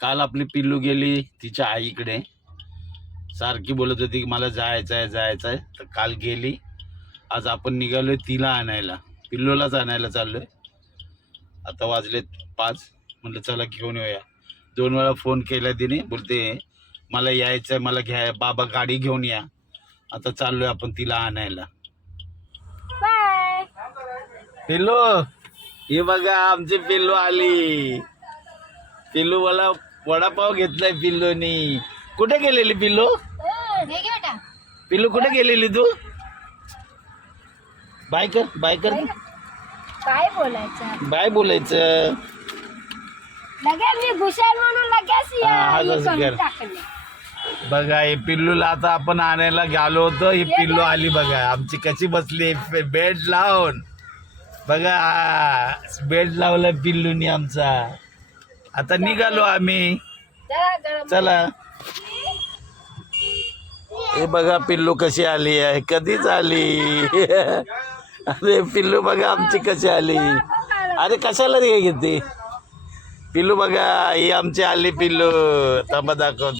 काल आपली पिल्लू गेली तिच्या आईकडे, सारखी बोलत होती की मला जायचं आहे. तर काल गेली. आज आपण निघालोय तिला आणायला, पिल्लूलाच आणायला चाललोय. आता वाजलेत 5. म्हटलं चला घेऊन येऊया. 2 वेळा फोन केला तिने, बोलते मला यायचंय, मला घ्या बाबा, गाडी घेऊन या. आता चाललोय आपण तिला आणायला. पिल्लू, हे बघा आमची पिल्लू आली. पिल्लू मला वडापाव घेतलाय पिल्लूनी. कुठे गेलेली पिल्लू? पिल्लू कुठे गेलेली तू? बाय कर. काय बोलायचं? बाय बोलायचं. लगेच मी घुसेल म्हणून लगेच टाकले. बघा हे पिल्लूला आता आपण आणायला गेलो होतो. ही पिल्लू आली बघा, आमची कशी बसली बेड लावून. बघा बेड लावला पिल्लूनी आमचा. आता निघालो आम्ही, चला. हे बघा पिल्लू कशी आली आहे, कधीच आली. अरे पिल्लू बघा आमची कशी आली. अरे कशाला रे घेते पिल्लू? बघा ही आमची आली पिल्लू. थांबा दाखव.